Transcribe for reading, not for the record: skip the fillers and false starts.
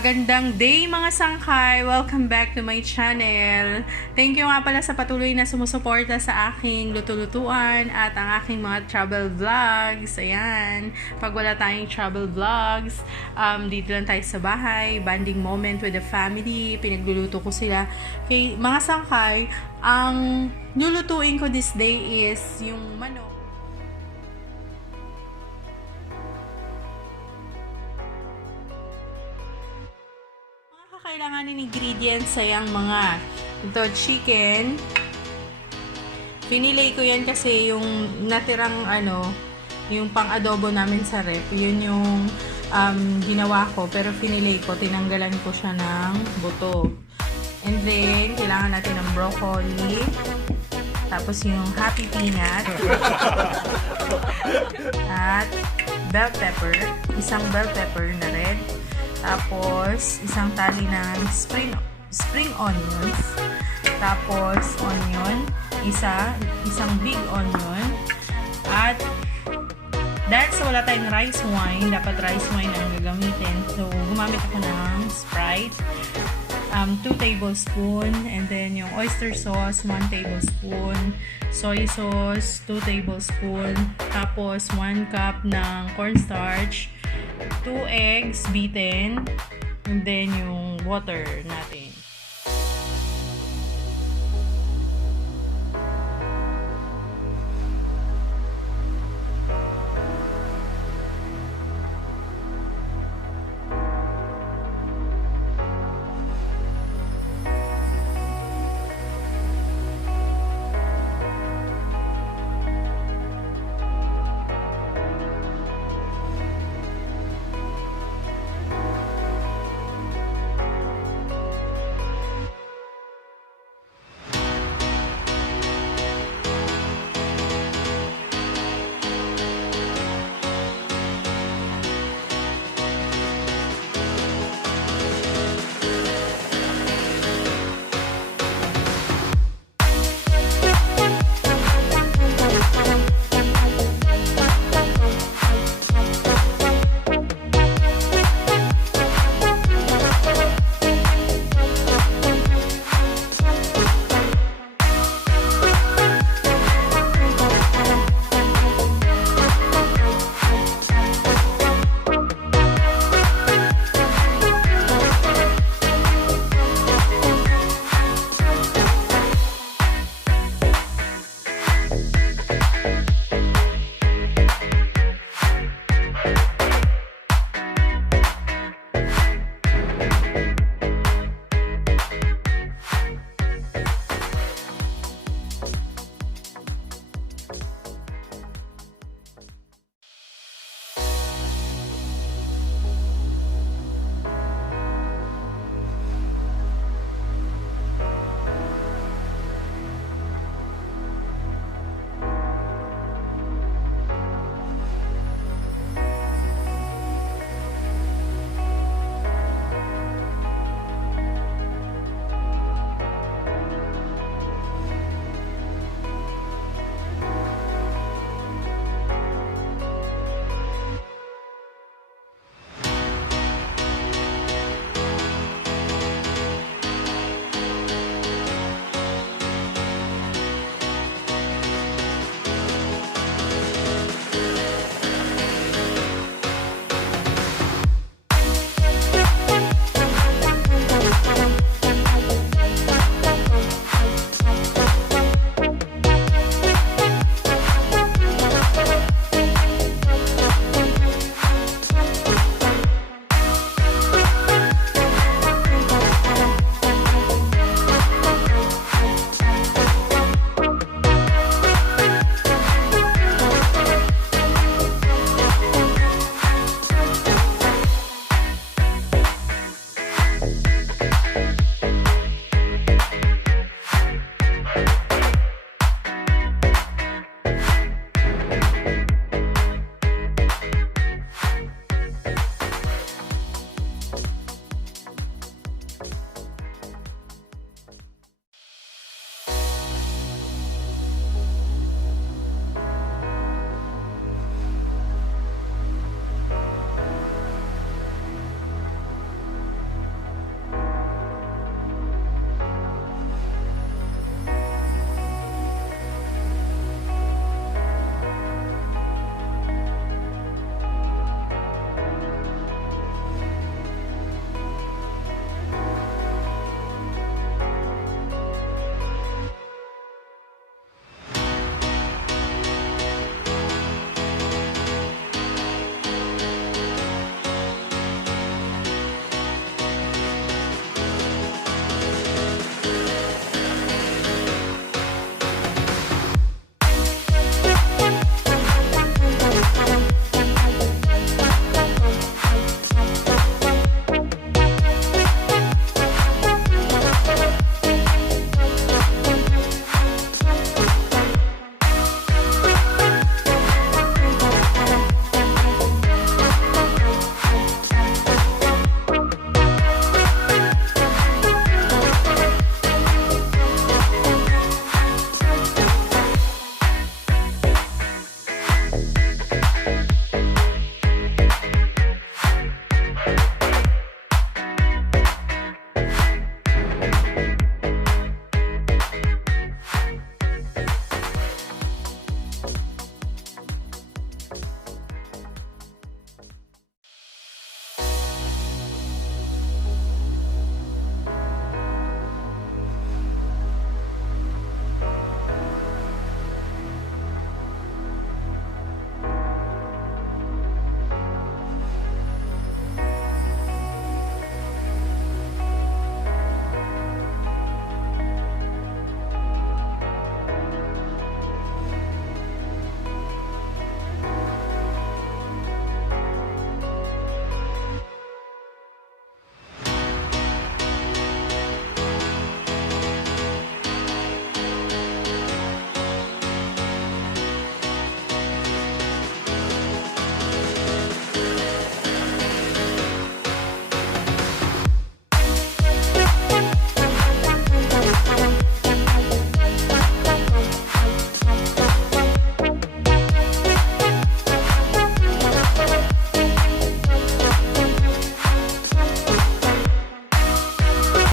Magandang day mga sangkay! Welcome back to my channel. Thank you nga pala sa patuloy na sumusuporta sa aking luto-lutuan at ang aking mga travel vlogs. Ayan, pag wala tayong travel vlogs, dito lang tayo sa bahay, bonding moment with the family, pinagluluto ko sila. Okay, mga sangkay, ang lulutuin ko this day is yung manok. Kailanganin ingredients ay ang mga ito, chicken. Pinilay ko yan kasi yung natirang yung pang-adobo namin sa rep, yun yung ginawa ko, pero pinilay ko, tinanggalan ko siya ng buto. And then, kailangan natin ng broccoli, tapos yung happy peanut, at bell pepper, isang bell pepper na red, tapos isang tali ng spring onions, tapos onion, isang big onion, at dahil sa wala tayong rice wine, dapat rice wine ang gagamitin, so gumamit ako ng Sprite, 2 tablespoon, and then yung oyster sauce 1 tablespoon, soy sauce 2 tablespoon, tapos 1 cup ng cornstarch, 2 eggs beaten, and then yung water natin. Bye!